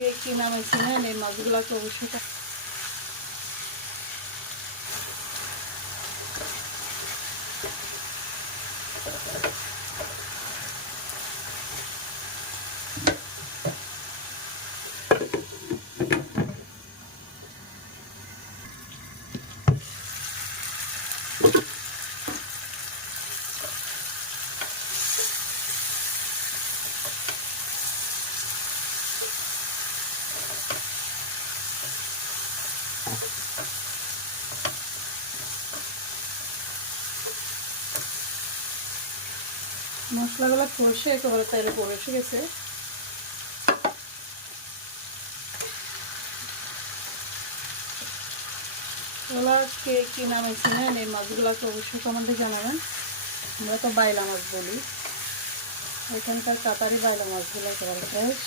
কি নাম আছে না এই মাছগুলোকে অবশ্যই মশলাগুলো কষে একেবারে তেলে পড়ে গেছে। ওলা কে কী নামে চিনেন এই মাছগুলোকে অবশ্যই সম্বন্ধে জানাবেন। আমরা তো বাইলা মাছ বলি। এখানকার কাতারি বাইলা মাছগুলো একেবারে ফ্রেশ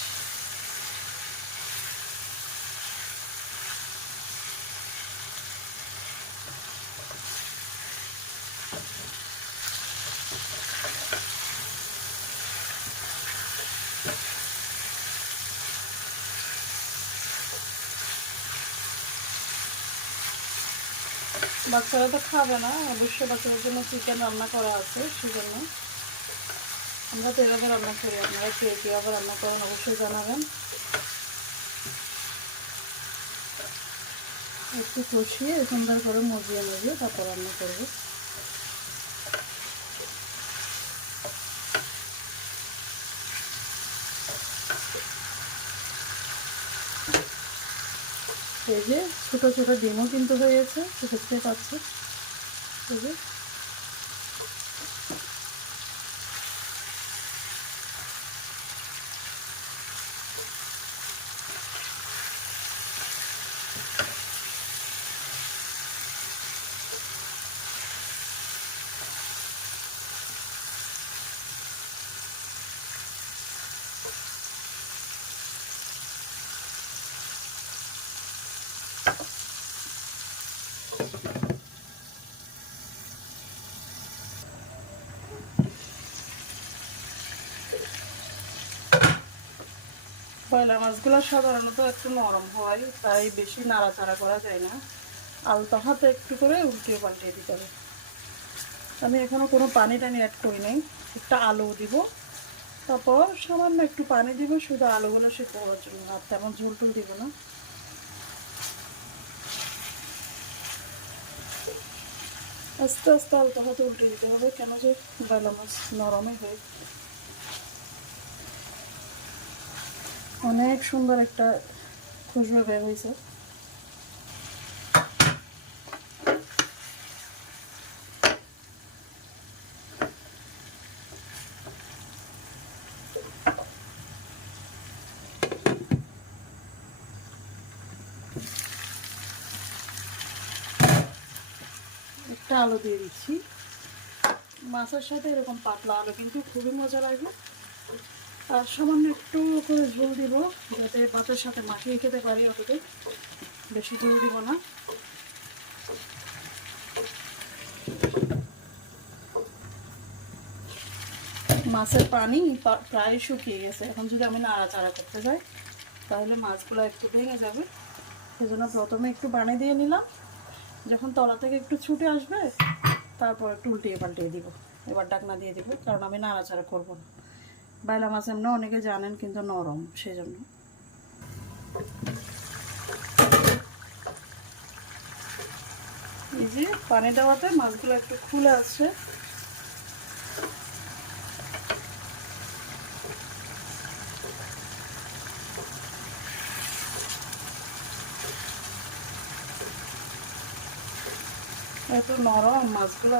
বাচ্চারা তো খাবে না, অবশ্যই বাচ্চাদের জন্য চিকেন রান্না করা আছে, সেজন্য। আমরা তো এভাবে রান্না করি, আপনারা কে কীভাবে রান্না করেন অবশ্যই জানাবেন। একটু কষিয়ে সুন্দর করে মজিয়ে মজিয়ে তারপর রান্না করব। এই যে ছোটো ছোটো ডিমও কিন্তু হয়েছে দেখতে পাচ্ছি। এই যে। পয়লা মাছগুলো সাধারণত একটু নরম হয়, তাই বেশি নাড়াচাড়া করা যায় না। আলতো হাতে একটু করে উল্টিয়ে পাল্টিয়ে দিতে হবে। আমি এখনও কোনো পানি টানি অ্যাড করি নাই, একটা আলু দিব। তারপর সামান্য একটু পানি দিব, শুধু আলুগুলো সিদ্ধ হওয়ার জন্য, আর তেমন ঝোল টুল দিব না। আস্তে আস্তে আলতো হাতে উল্টে দিতে হবে, কেন যে বাইলা মাছ নরমই হয়। অনেক সুন্দর একটা খুশবু বের হয়েছে। একটা আলু দিয়ে দিচ্ছি। মাছের সাথে এরকম পাতলা আলু কিন্তু খুবই মজা লাগবে আর সামান্য একটু করে ঝোল দিব, যাতে ভাতের সাথে মাখিয়ে খেতে পারি অতটাই বেশি ঝোল দিব না। মাছের পানি প্রায় শুকিয়ে গেছে। এখন যদি আমি নাড়াচাড়া করতে যাই, তাহলে মাছগুলো একটু ভেঙে যাবে। সেজন্য প্রথমে একটু বানিয়ে দিয়ে নিলাম। যখন তলা থেকে একটু ছুটে আসবে, তারপর একটু উল্টিয়ে পাল্টিয়ে দিব। এবার ডাকনা দিয়ে দিব, কারণ আমি নাড়াচাড়া করব না। বাইলা মাছ এমনি অনেকে জানেন কিন্তু নরম, সেজন্য। এই যে পানি দেওয়াতে মাছগুলো একটু খুলে আসছে। এত নরম মাছগুলো।